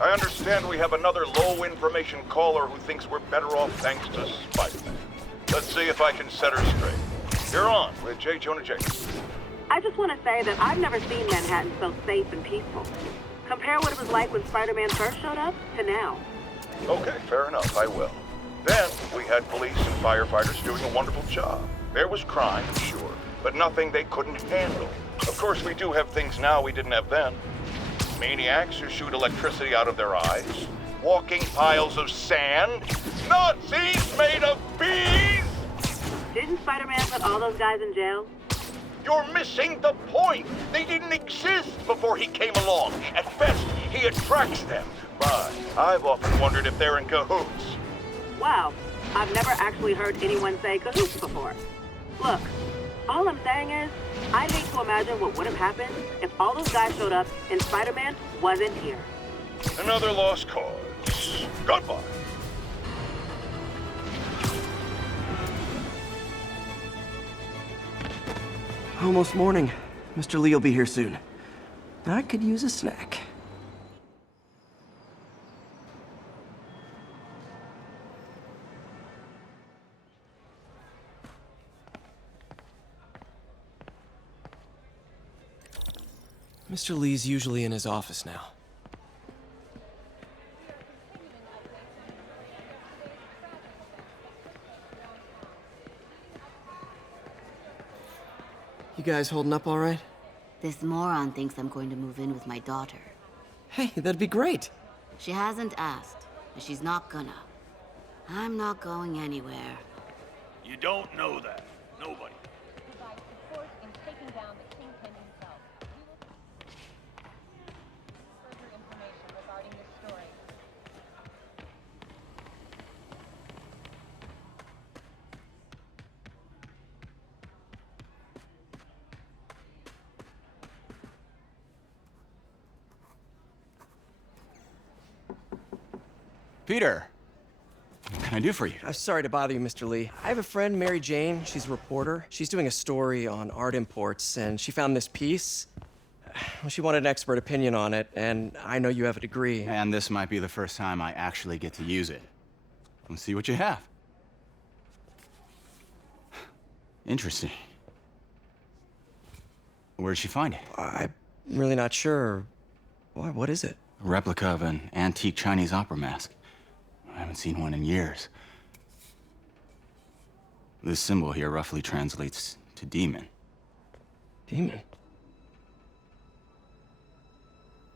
I understand we have another low-information caller who thinks we're better off thanks to Spider-Man. Let's see if I can set her straight. You're on with J. Jonah James. I just want to say that I've never seen Manhattan so safe and peaceful. Compare what it was like when Spider-Man first showed up to now. Okay, fair enough, I will. Then, we had police and firefighters doing a wonderful job. There was crime, sure, but nothing they couldn't handle. Of course, we do have things now we didn't have then. Maniacs who shoot electricity out of their eyes. Walking piles of sand. Nazis made of bees! Didn't Spider-Man put all those guys in jail? You're missing the point! They didn't exist before he came along. At best, he attracts them. But I've often wondered if they're in cahoots. Wow, I've never actually heard anyone say cahoots before. Look, all I'm saying is, I hate to imagine what would have happened if all those guys showed up and Spider-Man wasn't here. Another lost cause. Goodbye. Almost morning. Mr. Lee will be here soon. I could use a snack. Mr. Lee's usually in his office now. You guys holding up all right? This moron thinks I'm going to move in with my daughter. Hey, that'd be great. She hasn't asked, and she's not gonna. I'm not going anywhere. You don't know that. Nobody. Provides support in taking down the Kingpin himself. Further information regarding this story. Peter, what can I do for you? I'm sorry to bother you, Mr. Lee. I have a friend, Mary Jane. She's a reporter. She's doing a story on art imports, and she found this piece. Well, she wanted an expert opinion on it, and I know you have a degree. And this might be the first time I actually get to use it. Let's see what you have. Interesting. Where'd she find it? I'm really not sure. Why, what is it? A replica of an antique Chinese opera mask. I haven't seen one in years. This symbol here roughly translates to demon. Demon?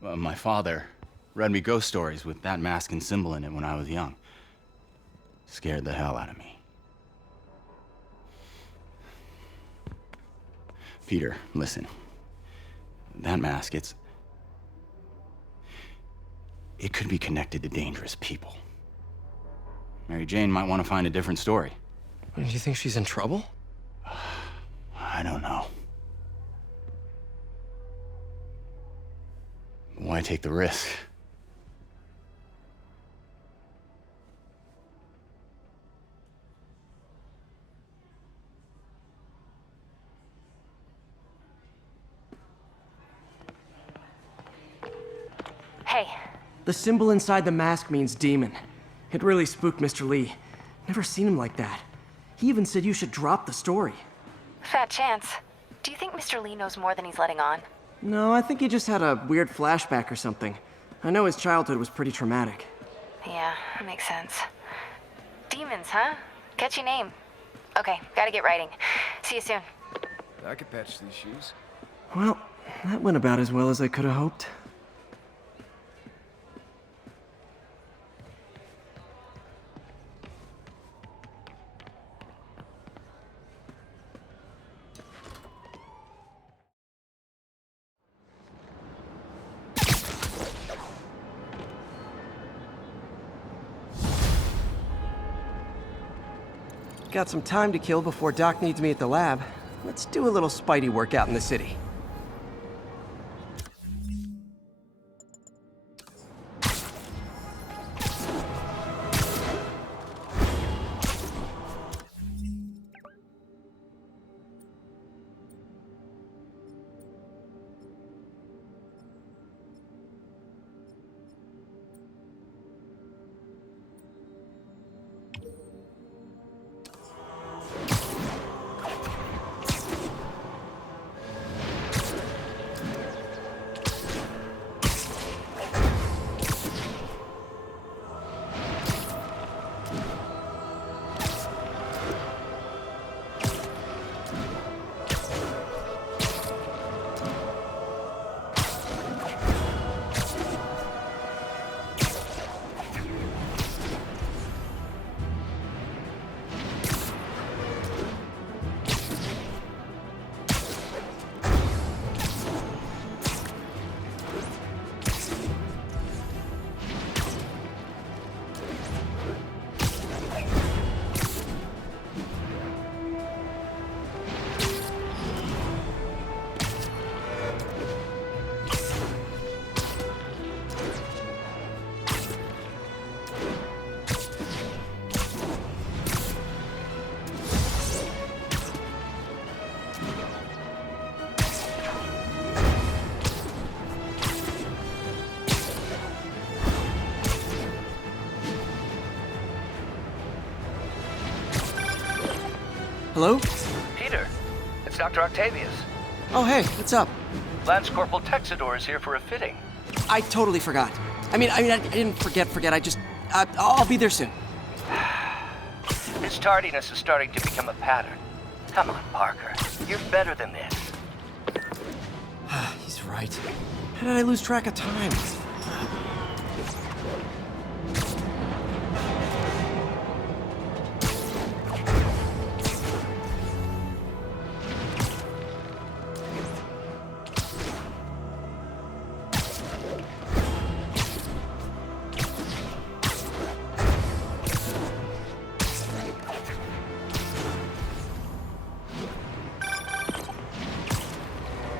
My father read me ghost stories with that mask and symbol in it when I was young. Scared the hell out of me. Peter, listen. That mask, it could be connected to dangerous people. Mary Jane might want to find a different story. Do you think she's in trouble? I don't know. Why take the risk? Hey, The symbol inside the mask means demon. It really spooked Mr. Lee. Never seen him like that. He even said you should drop the story. fat chance. Do you think Mr. Lee knows more than he's letting on? No, I think he just had a weird flashback or something. I know his childhood was pretty traumatic. Yeah, that makes sense. Demons, huh? Catchy name. Okay, gotta get writing. See you soon. I could patch these shoes. Well, that went about as well as I could have hoped. Got some time to kill before Doc needs me at the lab. Let's do a little Spidey workout in the city. Hello? Peter, it's Dr. Octavius. Oh, hey, what's up? Lance Corporal Texador is here for a fitting. I totally forgot. I didn't forget. I'll be there soon. His tardiness is starting to become a pattern. Come on, Parker. You're better than this. He's right. How did I lose track of time?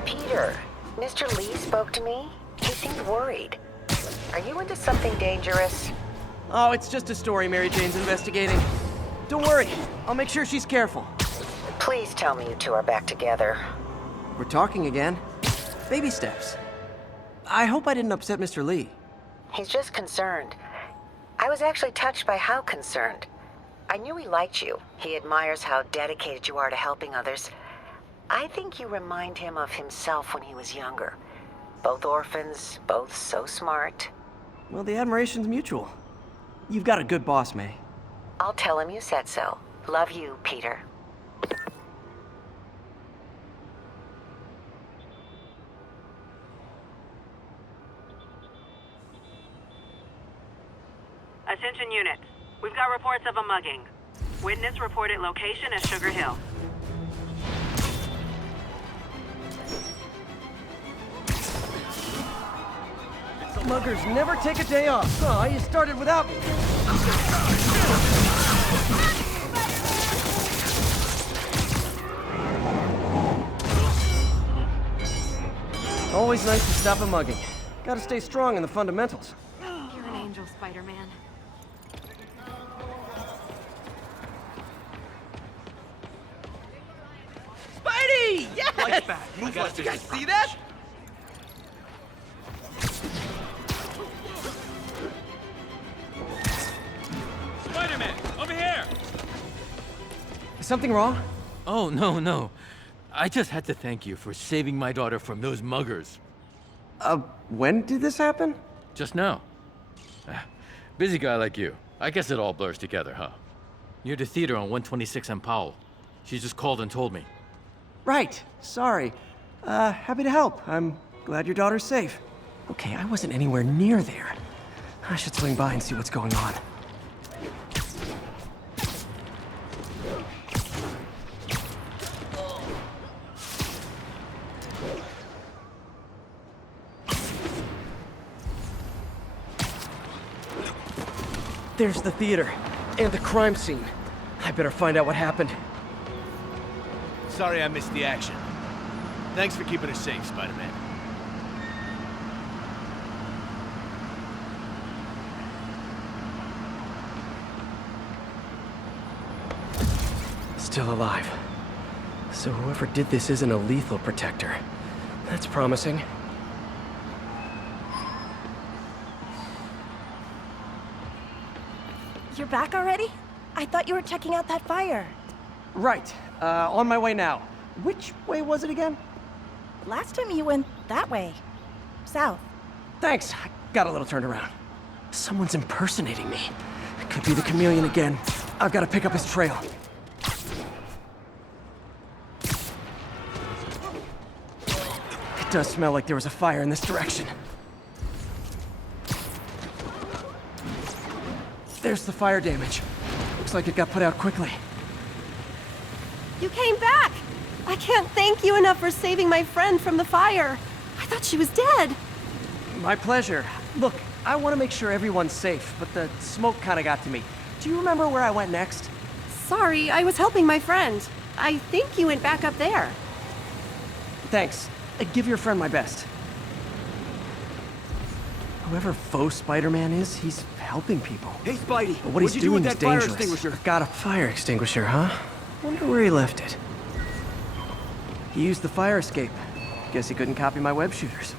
Peter, Mr. Lee spoke to me. He seemed worried. Are you into something dangerous? Oh, it's just a story Mary Jane's investigating. Don't worry, I'll make sure she's careful. Please tell me you two are back together. We're talking again. Baby steps. I hope I didn't upset Mr. Lee. He's just concerned. I was actually touched by how concerned. I knew he liked you. He admires how dedicated you are to helping others. I think you remind him of himself when he was younger. Both orphans, both so smart. Well, the admiration's mutual. You've got a good boss, May. I'll tell him you said so. Love you, Peter. Attention units. We've got reports of a mugging. Witness reported location as Sugar Hill. Muggers never take a day off. Oh, you started without me. Always nice to stop a mugging. Gotta stay strong in the fundamentals. You're an angel, Spider-Man. Spidey! Yes! Lights back. Move like, you guys see that? Spider-Man, over here! Is something wrong? Oh, no. I just had to thank you for saving my daughter from those muggers. When did this happen? Just now. Busy guy like you. I guess it all blurs together, huh? Near the theater on 126 and Powell. She just called and told me. Right. Sorry. Happy to help. I'm glad your daughter's safe. Okay, I wasn't anywhere near there. I should swing by and see what's going on. There's the theater, and the crime scene. I better find out what happened. Sorry I missed the action. Thanks for keeping us safe, Spider-Man. Still alive. So whoever did this isn't a lethal protector. That's promising. You're back already? I thought you were checking out that fire. Right. On my way now. Which way was it again? Last time you went that way. South. Thanks. I got a little turned around. Someone's impersonating me. It could be the chameleon again. I've got to pick up his trail. It does smell like there was a fire in this direction. There's the fire damage. Looks like it got put out quickly. You came back! I can't thank you enough for saving my friend from the fire. I thought she was dead. My pleasure. Look, I want to make sure everyone's safe, but the smoke kind of got to me. Do you remember where I went next? Sorry, I was helping my friend. I think you went back up there. Thanks. Give your friend my best. Whoever faux Spider-Man is, he's helping people. Hey, Spidey! But what he's doing is that fire dangerous. extinguisher? Got a fire extinguisher, huh? Wonder where he left it. He used the fire escape. Guess he couldn't copy my web shooters.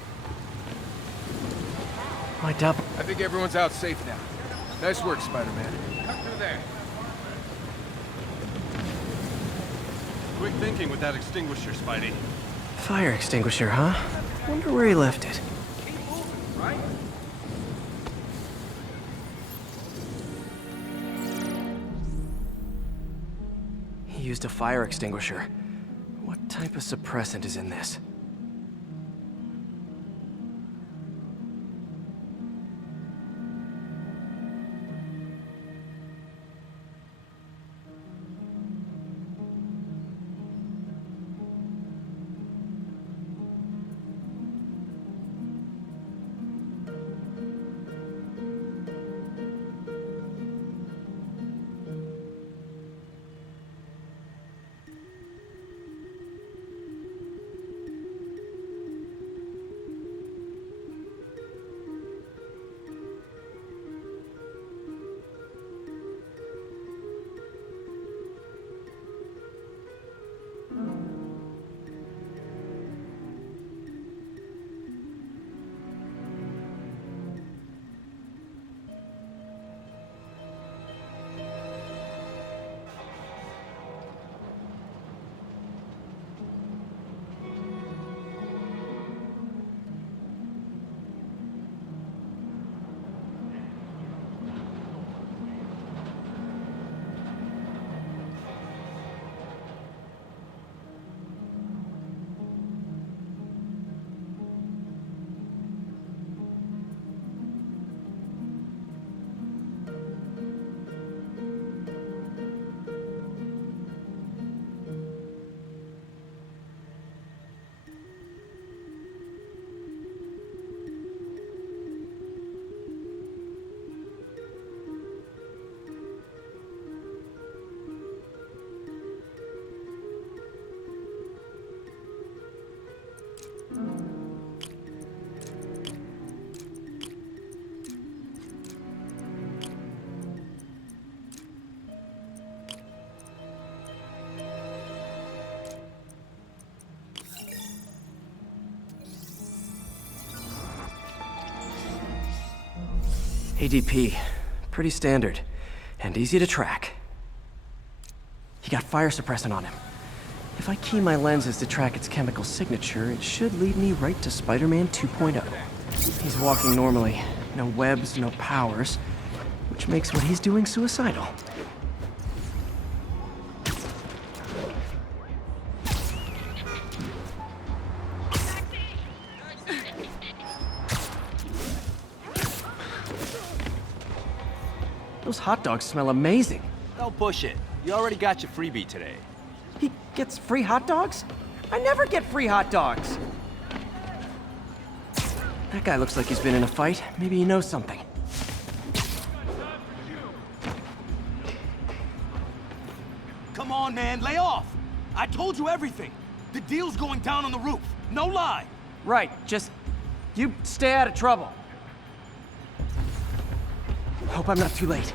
I doubt. I think everyone's out safe now. Nice work, Spider-Man. Cut through there. Quick thinking with that extinguisher, Spidey. Fire extinguisher, huh? Wonder where he left it. Keep moving, right? He used a fire extinguisher. What type of suppressant is in this? ADP. Pretty standard. And easy to track. He got fire suppressant on him. If I key my lenses to track its chemical signature, it should lead me right to Spider-Man 2.0. He's walking normally. No webs, no powers. Which makes what he's doing suicidal. Those hot dogs smell amazing. Don't push it. You already got your freebie today. He gets free hot dogs? I never get free hot dogs! That guy looks like he's been in a fight. Maybe he knows something. Come on, man, lay off! I told you everything. The deal's going down on the roof. No lie. Right, just... you stay out of trouble. Hope I'm not too late.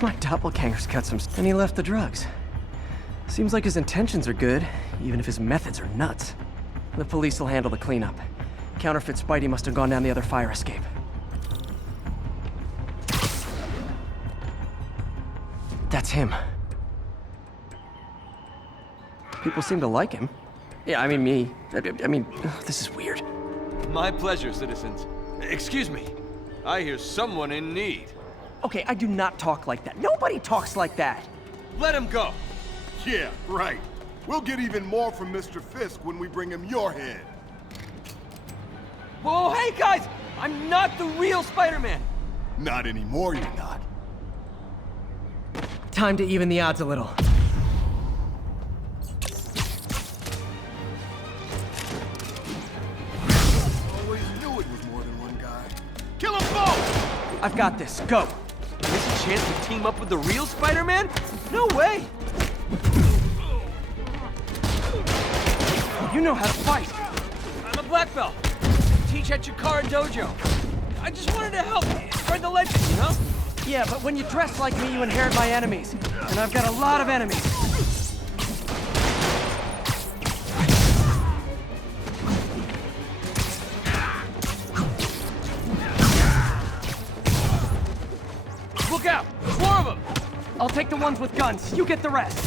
My doppelganger's got some... and he left the drugs. Seems like his intentions are good, even if his methods are nuts. The police will handle the cleanup. Counterfeit Spidey must have gone down the other fire escape. That's him. People seem to like him. Yeah, I mean me. I mean, this is weird. My pleasure, citizens. Excuse me. I hear someone in need. Okay, I do not talk like that. Nobody talks like that. Let him go. Yeah, right. We'll get even more from Mr. Fisk when we bring him your head. Whoa, hey guys! I'm not the real Spider-Man! Not anymore, you're not. Time to even the odds a little. Always knew it was more than one guy. Kill them both! I've got this. Go! There's a chance to team up with the real Spider-Man? No way! You know how to fight! I'm a black belt. Teach at your car dojo. I just wanted to help spread the legend, you know? Yeah, but when you dress like me, you inherit my enemies. And I've got a lot of enemies. Look out! 4 of them! I'll take the ones with guns. You get the rest.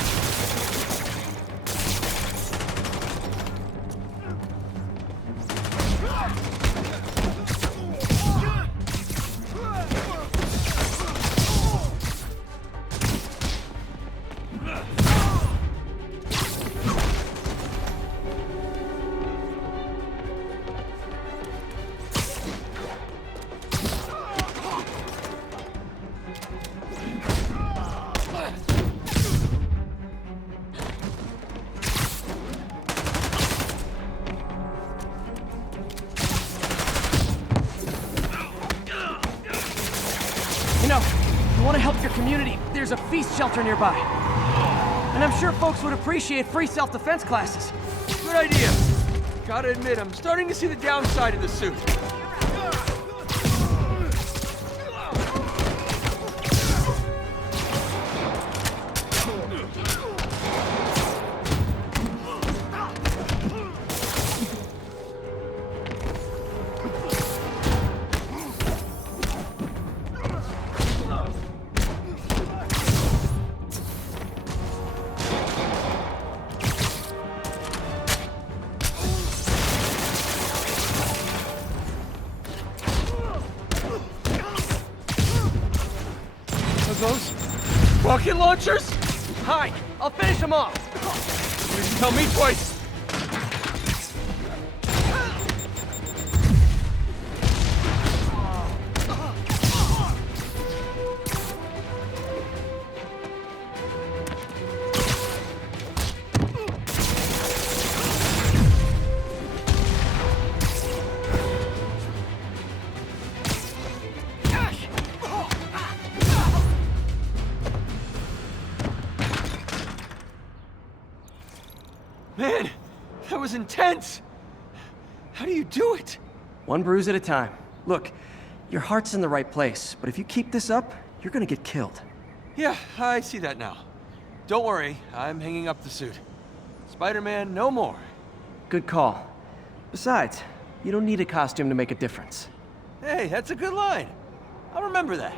You want to help your community, there's a feast shelter nearby. And I'm sure folks would appreciate free self-defense classes. Good idea. Gotta admit, I'm starting to see the downside of the suit. Those rocket launchers? Hi, I'll finish them off. You didn't tell me twice. Man, that was intense! How do you do it? One bruise at a time. Look, your heart's in the right place, but if you keep this up, you're gonna get killed. Yeah, I see that now. Don't worry, I'm hanging up the suit. Spider-Man, no more. Good call. Besides, you don't need a costume to make a difference. Hey, that's a good line. I'll remember that.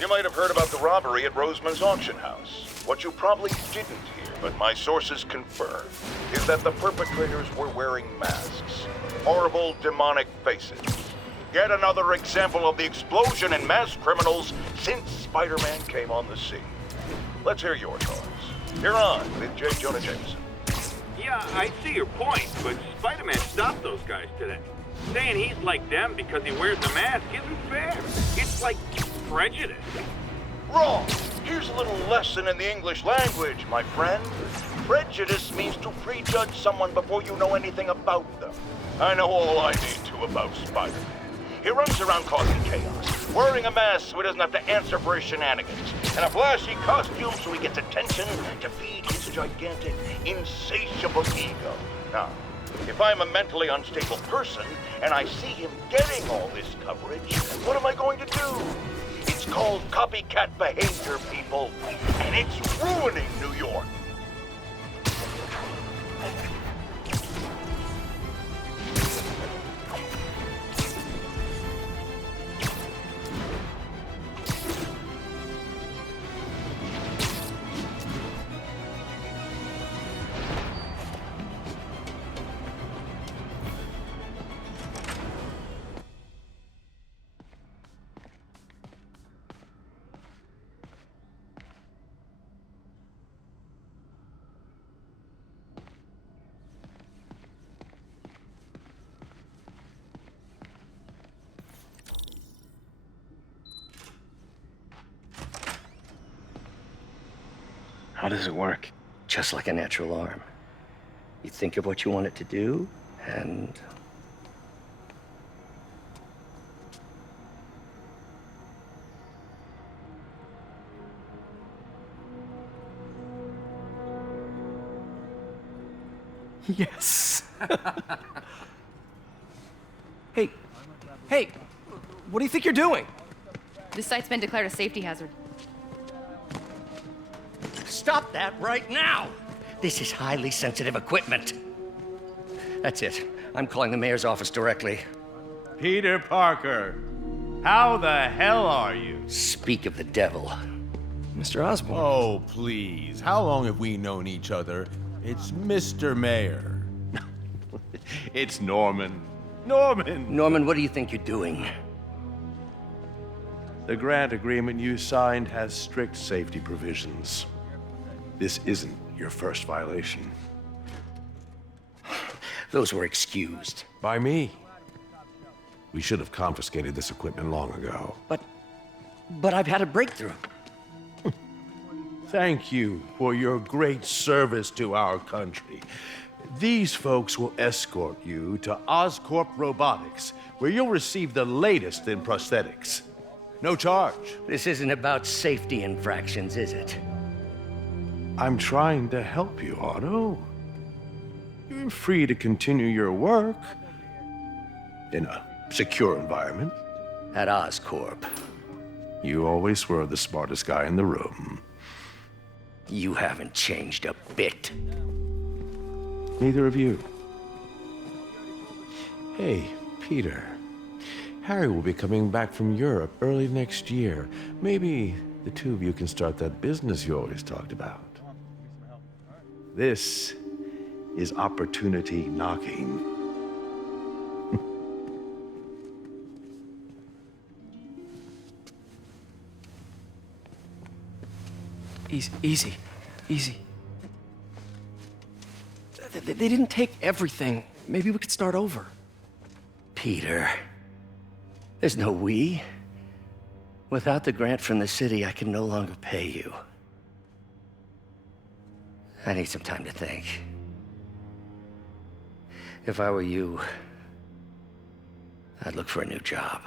You might have heard about the robbery at Roseman's auction house. What you probably didn't hear, but my sources confirm, is that the perpetrators were wearing masks. Horrible, demonic faces. Yet another example of the explosion in mass criminals since Spider-Man came on the scene. Let's hear your thoughts. You're on with J. Jonah Jameson. Yeah, I see your point, but Spider-Man stopped those guys today. Saying he's like them because he wears a mask isn't fair. It's like prejudice. Wrong. Here's a little lesson in the English language, my friend. Prejudice means to prejudge someone before you know anything about them. I know all I need to about Spider-Man. He runs around causing chaos, wearing a mask so he doesn't have to answer for his shenanigans, and a flashy costume so he gets attention to feed his gigantic, insatiable ego. Now, if I'm a mentally unstable person and I see him getting all this coverage, what am I going to do? It's called copycat behavior, people, and it's ruining New York. does it work? Just like a natural arm. You think of what you want it to do, and... Yes! Hey, what do you think you're doing? This site's been declared a safety hazard. Stop that right now! This is highly sensitive equipment. That's it. I'm calling the mayor's office directly. Peter Parker, how the hell are you? Speak of the devil. Mr. Osborn. Oh, please. How long have we known each other? It's Mr. Mayor. It's Norman. Norman, what do you think you're doing? The grant agreement you signed has strict safety provisions. This isn't your first violation. Those were excused. By me. We should have confiscated this equipment long ago. But I've had a breakthrough. Thank you for your great service to our country. These folks will escort you to Oscorp Robotics, where you'll receive the latest in prosthetics. No charge. This isn't about safety infractions, is it? I'm trying to help you, Otto. You're free to continue your work in a secure environment. At Oscorp. You always were the smartest guy in the room. You haven't changed a bit. Neither of you. Hey, Peter. Harry will be coming back from Europe early next year. Maybe the two of you can start that business you always talked about. This is opportunity knocking. Easy. They didn't take everything. Maybe we could start over. Peter, there's no we. Without the grant from the city, I can no longer pay you. I need some time to think. If I were you, I'd look for a new job.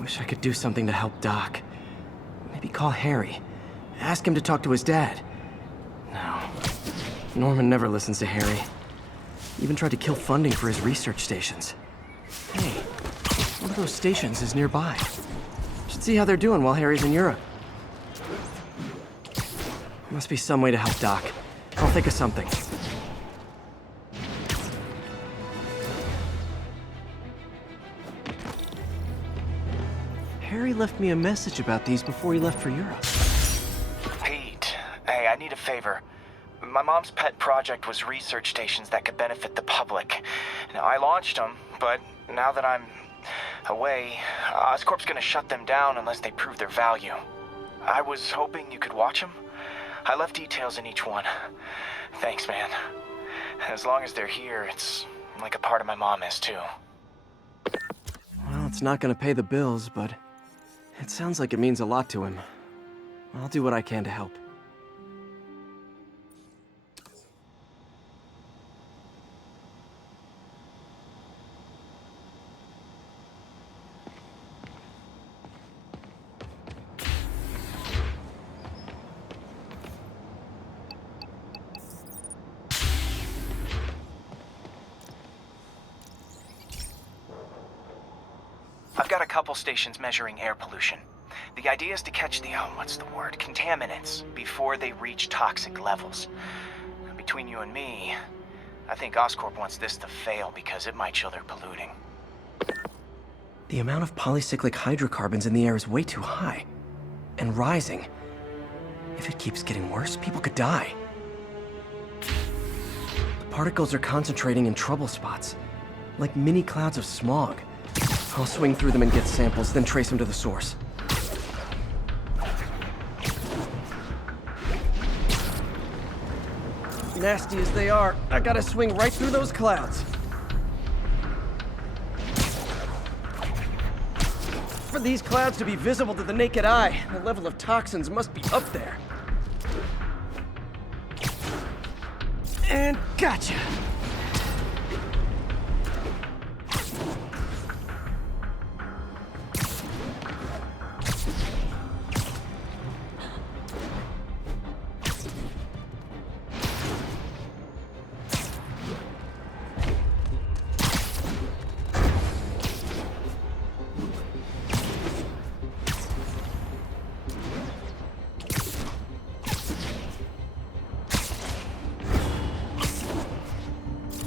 Wish I could do something to help Doc. Maybe call Harry. Ask him to talk to his dad. No. Norman never listens to Harry. Even tried to kill funding for his research stations. Hey, one of those stations is nearby. Should see how they're doing while Harry's in Europe. Must be some way to help Doc. I'll think of something. Harry left me a message about these before he left for Europe. Pete, hey, I need a favor. My mom's pet project was research stations that could benefit the public. Now, I launched them, but now that I'm away, Oscorp's gonna shut them down unless they prove their value. I was hoping you could watch them. I left details in each one. Thanks, man. As long as they're here, it's like a part of my mom is, too. Well, it's not gonna pay the bills, but it sounds like it means a lot to him. I'll do what I can to help. I've got a couple stations measuring air pollution. The idea is to catch the, contaminants before they reach toxic levels. Between you and me, I think Oscorp wants this to fail because it might show they're polluting. The amount of polycyclic hydrocarbons in the air is way too high. And rising. If it keeps getting worse, people could die. The particles are concentrating in trouble spots, like mini clouds of smog. I'll swing through them and get samples, then trace them to the source. Nasty as they are, I gotta swing right through those clouds. For these clouds to be visible to the naked eye, the level of toxins must be up there. And gotcha!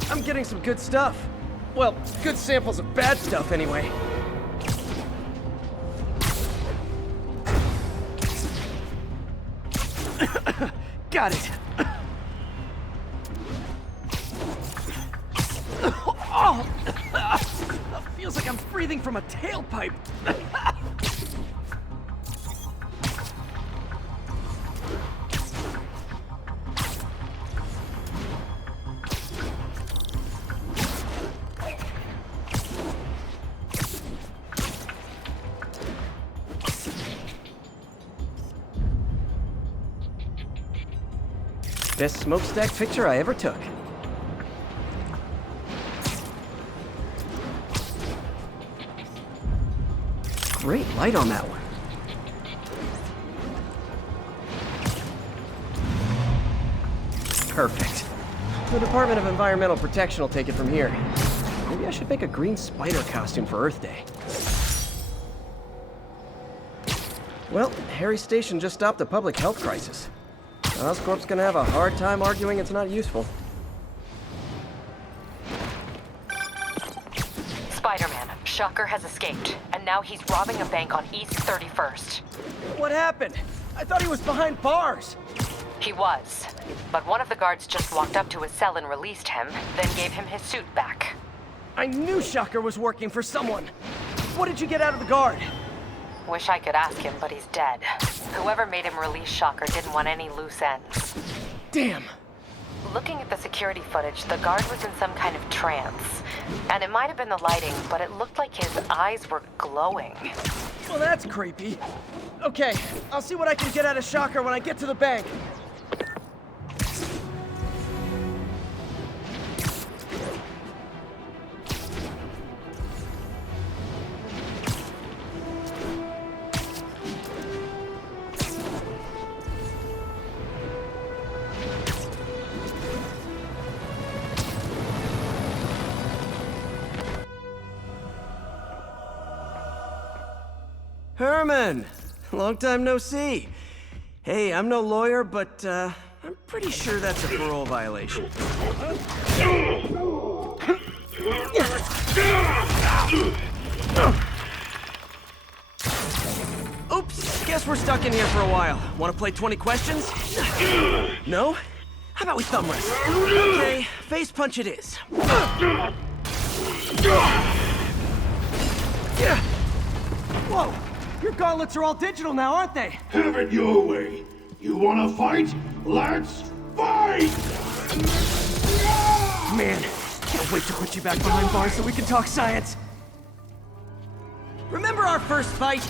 I'm getting some good stuff. Well, good samples of bad stuff, anyway. Got it. Oh! Feels like I'm breathing from a tailpipe. Best smokestack picture I ever took. Great light on that one. Perfect. The Department of Environmental Protection will take it from here. Maybe I should make a green spider costume for Earth Day. Well, Harry Station just stopped a public health crisis. Oscorp's gonna have a hard time arguing it's not useful. Spider-Man, Shocker has escaped, and now he's robbing a bank on East 31st. What happened? I thought he was behind bars. He was, but one of the guards just walked up to his cell and released him, then gave him his suit back. I knew Shocker was working for someone. What did you get out of the guard? Wish I could ask him, but he's dead. Whoever made him release Shocker didn't want any loose ends. Damn. Looking at the security footage, the guard was in some kind of trance. And it might have been the lighting, but it looked like his eyes were glowing. Well, that's creepy. Okay, I'll see what I can get out of Shocker when I get to the bank. Herman! Long time no see. Hey, I'm no lawyer, but I'm pretty sure that's a parole violation. Oops, guess we're stuck in here for a while. Want to play 20 questions? No? How about we thumb wrestle? Okay, face punch it is. Whoa! Your gauntlets are all digital now, aren't they? Have it your way. You wanna fight? Let's fight! Man, can't wait to put you back behind bars so we can talk science. Remember our first fight?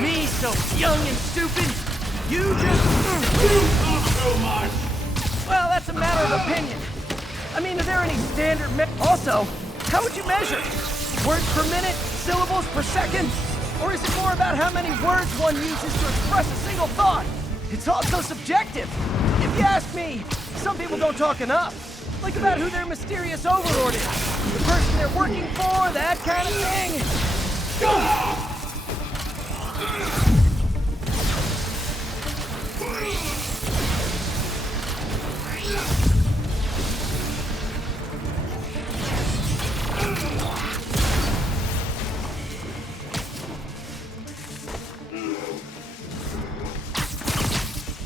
Me so young and stupid? You just... Not so much! Well, that's a matter of opinion. I mean, are there any standard Also, how would you measure? Words per minute? Syllables per second? Or is it more about how many words one uses to express a single thought? It's also subjective. If you ask me, some people don't talk enough. Like about who their mysterious overlord is, the person they're working for, that kind of thing.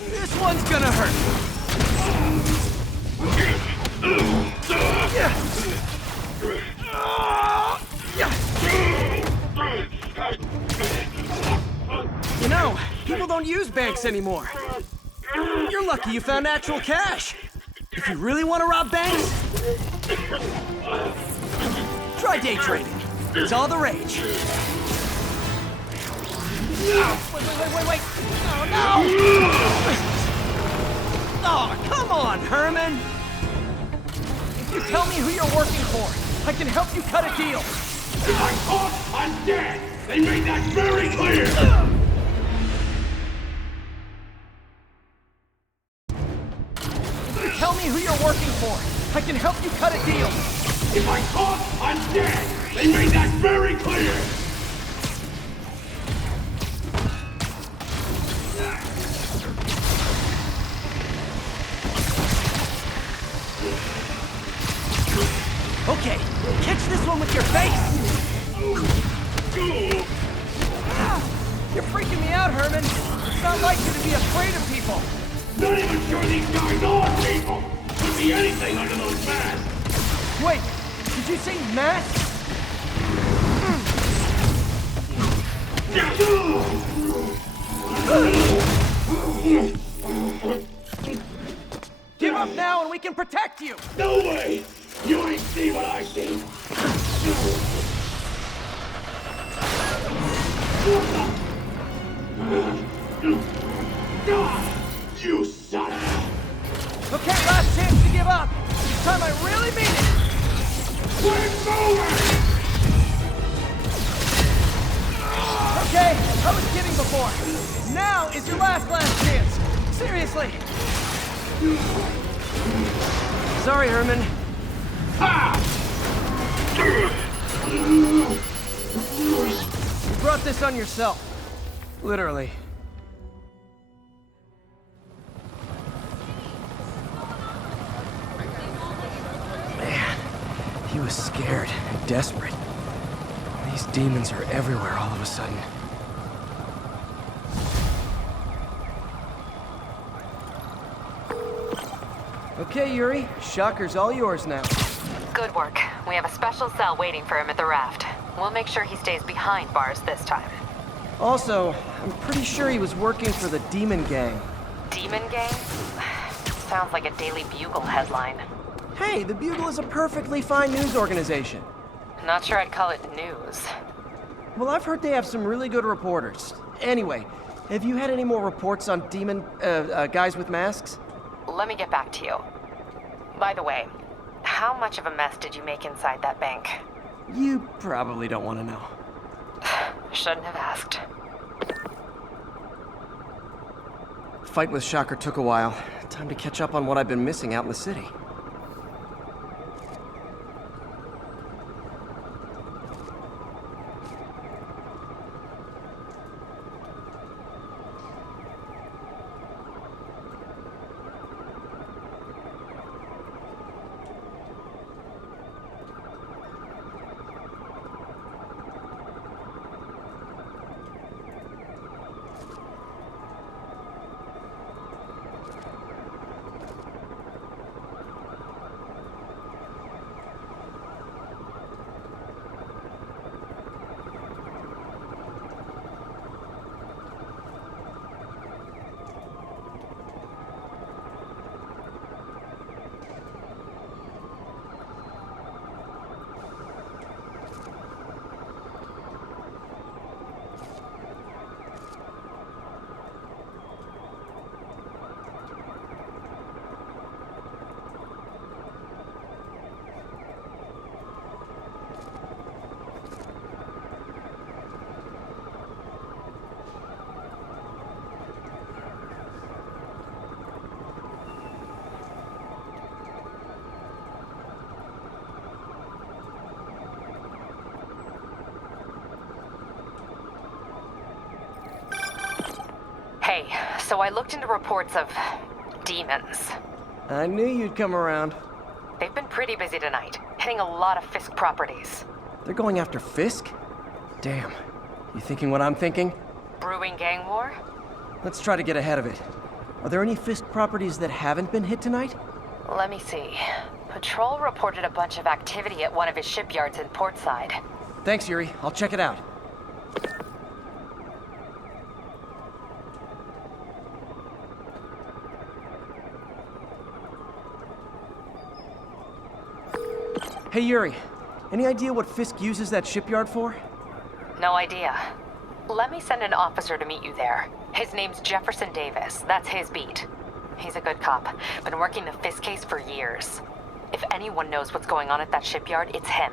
This one's gonna hurt. You know, people don't use banks anymore. You're lucky you found actual cash. If you really want to rob banks, try day trading. It's all the rage. Wait. Oh, no! Oh, come on, Herman! If you tell me who you're working for, I can help you cut a deal. If I'm caught, I'm dead! They made that very clear! If you tell me who you're working for, I can help you cut a deal. If I'm caught, I'm dead! They made that very clear! Okay, catch this one with your face! You're freaking me out, Herman. It's not like you to be afraid of people. Not even sure these guys are people! Could be anything under those masks! Wait, did you say masks? Give up now and we can protect you! No way! You ain't see what I see! You son of a... Okay, last chance to give up. This time I really mean it. We're moving! Okay, I was kidding before. Now is your last chance. Seriously. Sorry, Herman. You brought this on yourself. Literally. Man, he was scared and desperate. These demons are everywhere all of a sudden. Okay, Yuri. Shocker's all yours now. Good work. We have a special cell waiting for him at the raft. We'll make sure he stays behind bars this time. Also, I'm pretty sure he was working for the Demon Gang. Demon Gang? Sounds like a Daily Bugle headline. Hey, the Bugle is a perfectly fine news organization. Not sure I'd call it news. Well, I've heard they have some really good reporters. Anyway, have you had any more reports on demon, guys with masks? Let me get back to you. By the way, how much of a mess did you make inside that bank? You probably don't want to know. Shouldn't have asked. Fight with Shocker took a while. Time to catch up on what I've been missing out in the city. Hey, so I looked into reports of demons. I knew you'd come around. They've been pretty busy tonight, hitting a lot of Fisk properties. They're going after Fisk? Damn. You thinking what I'm thinking? Brewing gang war? Let's try to get ahead of it. Are there any Fisk properties that haven't been hit tonight? Let me see. Patrol reported a bunch of activity at one of his shipyards in Portside. Thanks, Yuri. I'll check it out. Hey, Yuri. Any idea what Fisk uses that shipyard for? No idea. Let me send an officer to meet you there. His name's Jefferson Davis. That's his beat. He's a good cop. Been working the Fisk case for years. If anyone knows what's going on at that shipyard, it's him.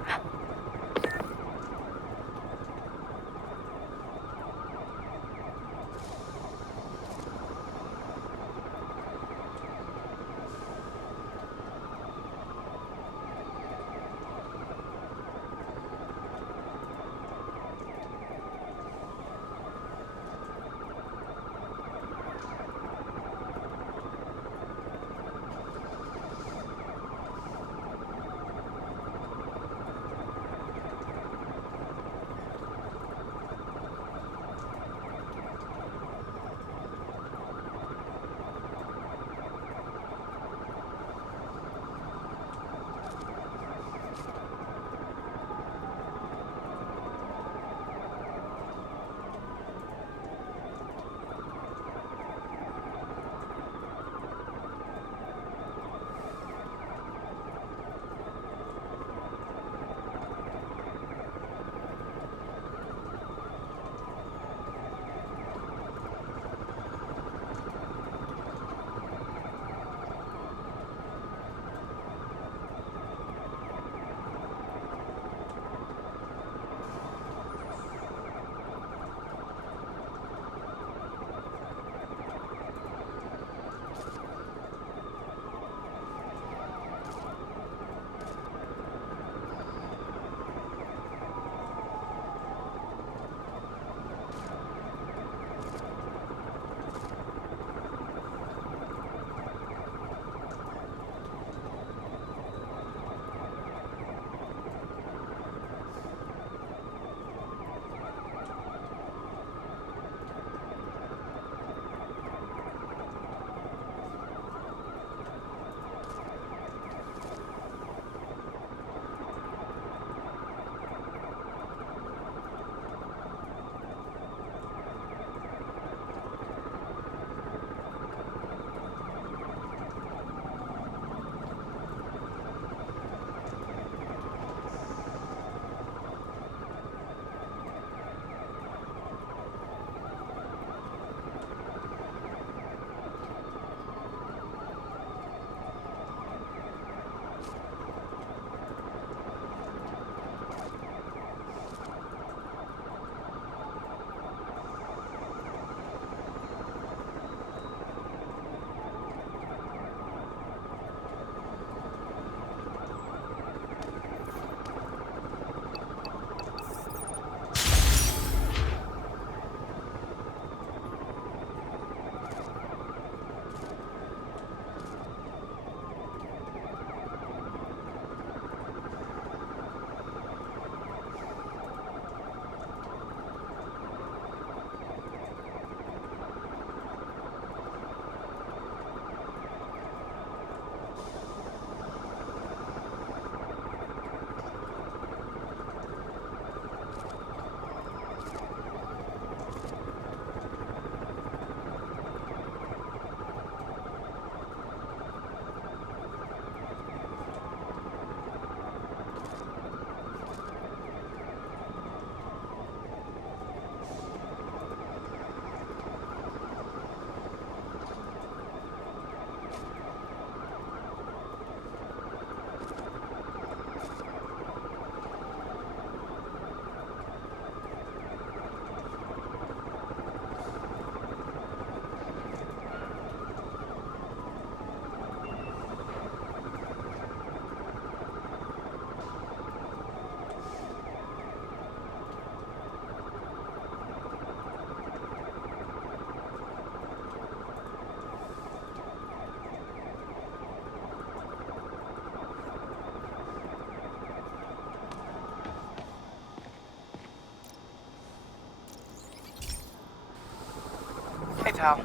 Hey, pal.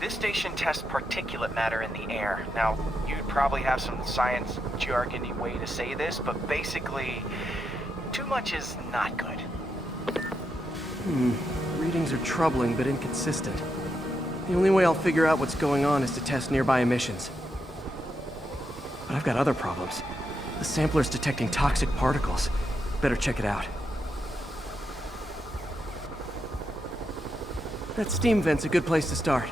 This station tests particulate matter in the air. Now, you'd probably have some science jargony way to say this, but basically, too much is not good. Readings are troubling but inconsistent. The only way I'll figure out what's going on is to test nearby emissions. But I've got other problems. The sampler's detecting toxic particles. Better check it out. That steam vent's a good place to start.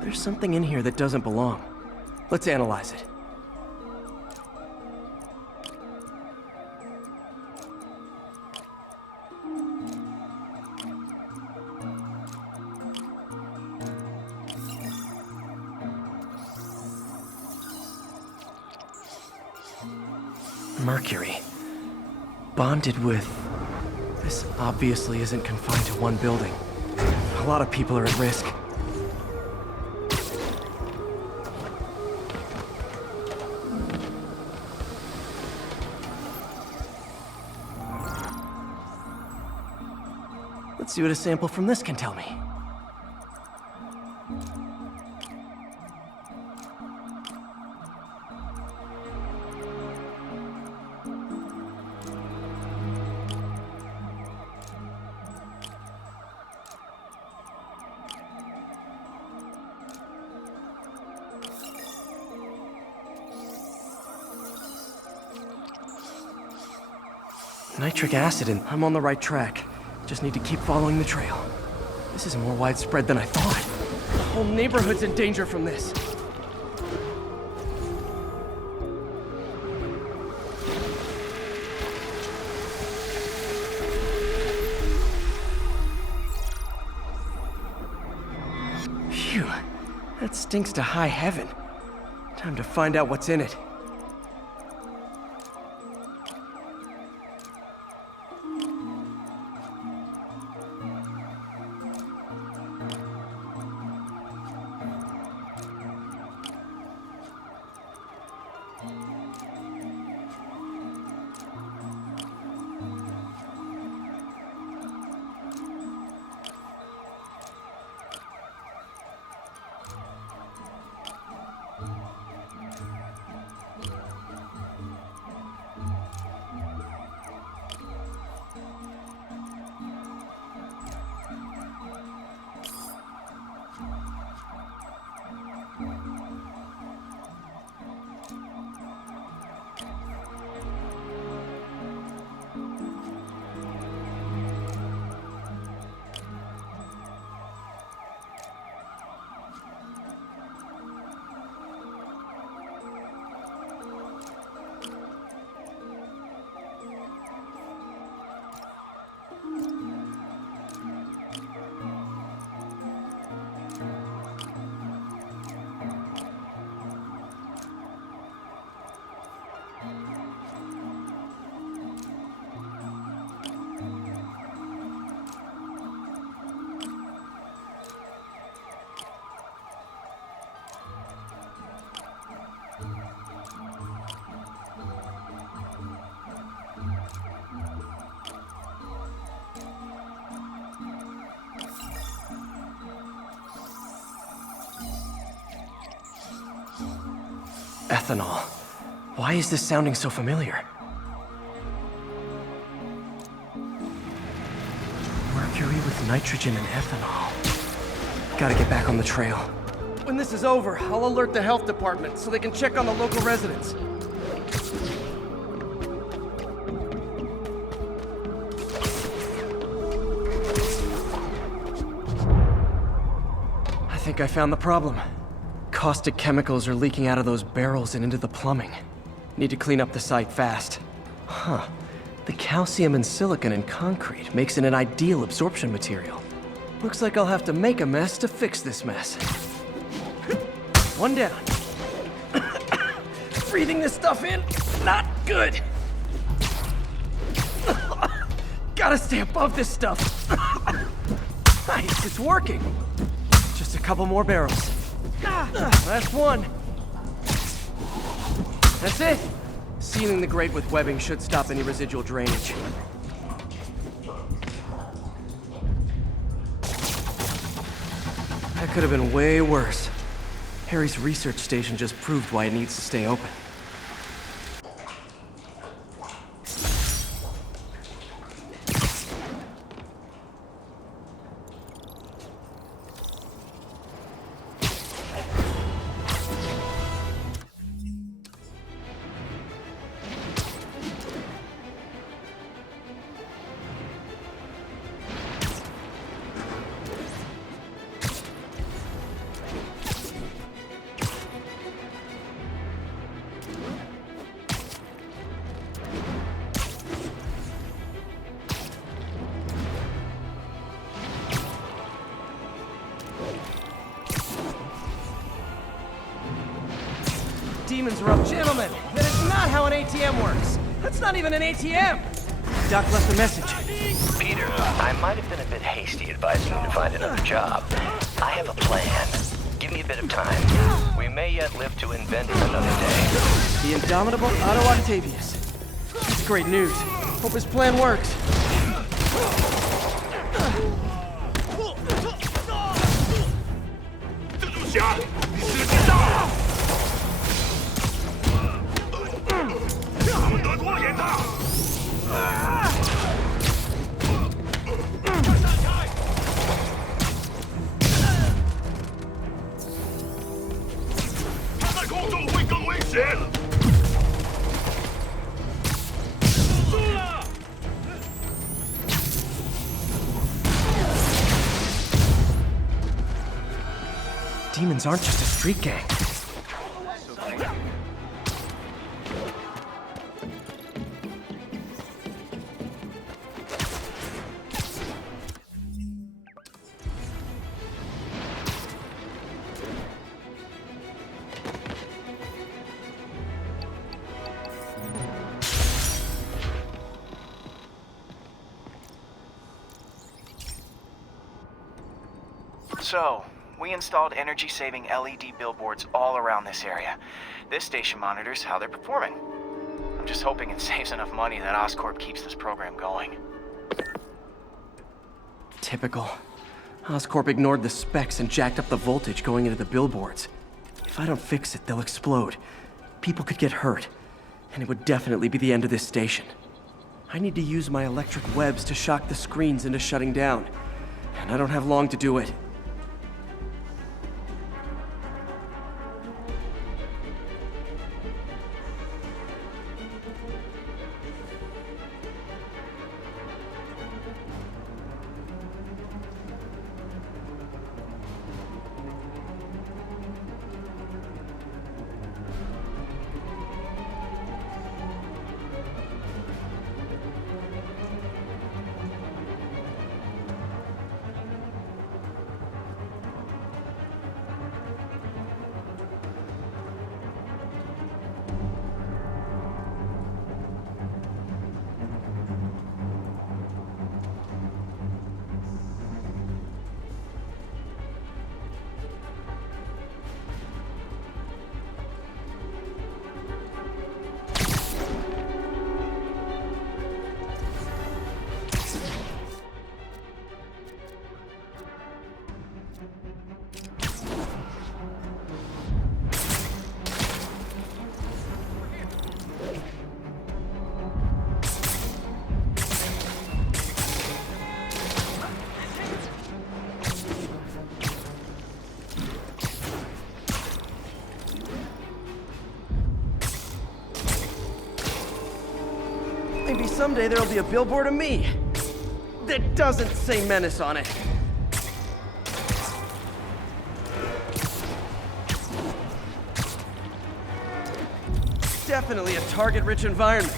There's something in here that doesn't belong. Let's analyze it. Mercury. Bonded with... This obviously isn't confined to one building. A lot of people are at risk. Let's see what a sample from this can tell me. Nitric acid, and I'm on the right track. Just need to keep following the trail. This is more widespread than I thought. The whole neighborhood's in danger from this. Phew, that stinks to high heaven. Time to find out what's in it. Ethanol. Why is this sounding so familiar? Mercury with nitrogen and ethanol. Gotta get back on the trail. When this is over, I'll alert the health department so they can check on the local residents. I think I found the problem. Caustic chemicals are leaking out of those barrels and into the plumbing. Need to clean up the site fast. Huh. The calcium and silicon in concrete makes it an ideal absorption material. Looks like I'll have to make a mess to fix this mess. One down. Breathing this stuff in, not good. Gotta stay above this stuff. Nice, it's working. Just a couple more barrels. Last one. That's it. Sealing the grate with webbing should stop any residual drainage. That could have been way worse. Harry's research station just proved why it needs to stay open. demons are up. Gentlemen, that is not how an ATM works. That's not even an ATM. Doc left a message. Peter, I might have been a bit hasty advising you to find another job. I have a plan. Give me a bit of time. We may yet live to invent it another day. The indomitable Otto Octavius. That's great news. Hope his plan works. Demons aren't just a street gang. So, we installed energy-saving LED billboards all around this area. This station monitors how they're performing. I'm just hoping it saves enough money that Oscorp keeps this program going. Typical. Oscorp ignored the specs and jacked up the voltage going into the billboards. If I don't fix it, they'll explode. People could get hurt. And it would definitely be the end of this station. I need to use my electric webs to shock the screens into shutting down. And I don't have long to do it. Maybe someday there'll be a billboard of me that doesn't say Menace on it. Definitely a target-rich environment.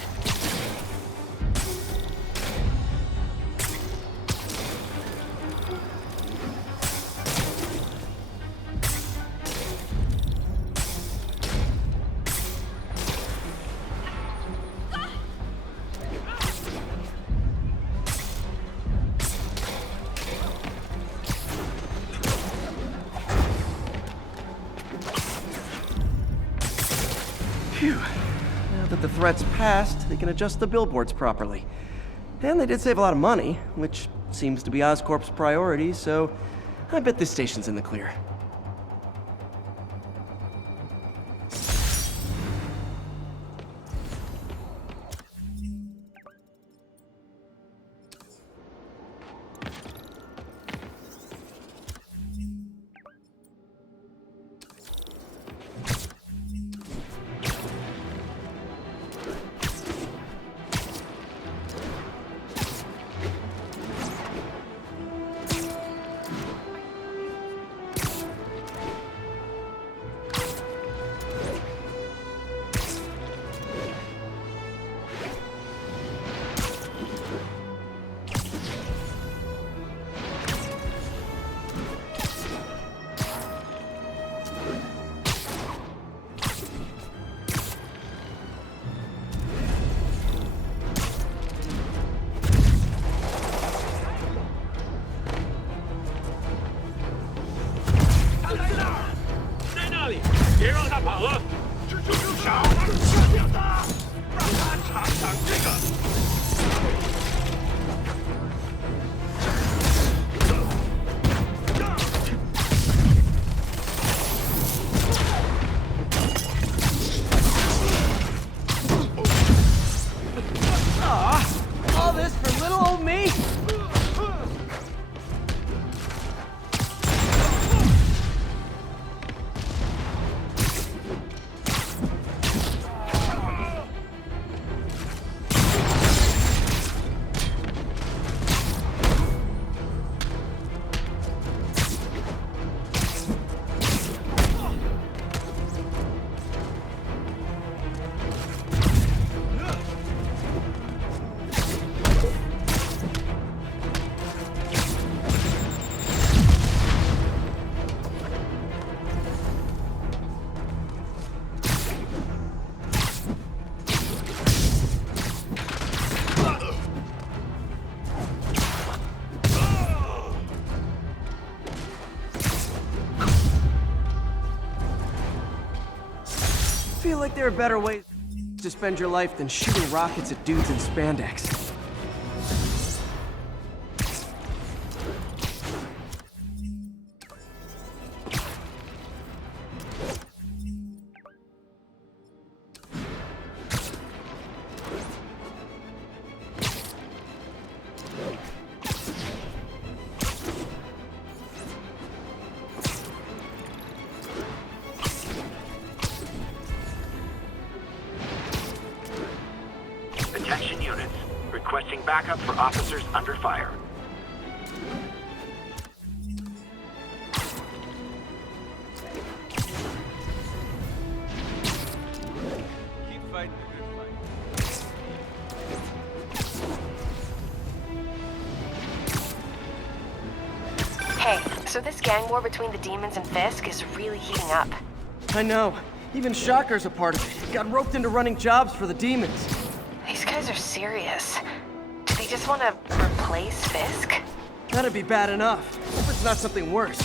Phew. Now that the threat's passed, they can adjust the billboards properly. And they did save a lot of money, which seems to be Oscorp's priority, so I bet this station's in the clear. me? I feel like there are better ways to spend your life than shooting rockets at dudes in spandex. Attention units. Requesting backup for officers under fire. Keep fighting the good fight. Hey, so this gang war between the demons and Fisk is really heating up. I know. Even Shocker's a part of it. Got roped into running jobs for the demons. These guys are serious. Do they just want to replace Fisk? That'd be bad enough. Hope it's not something worse.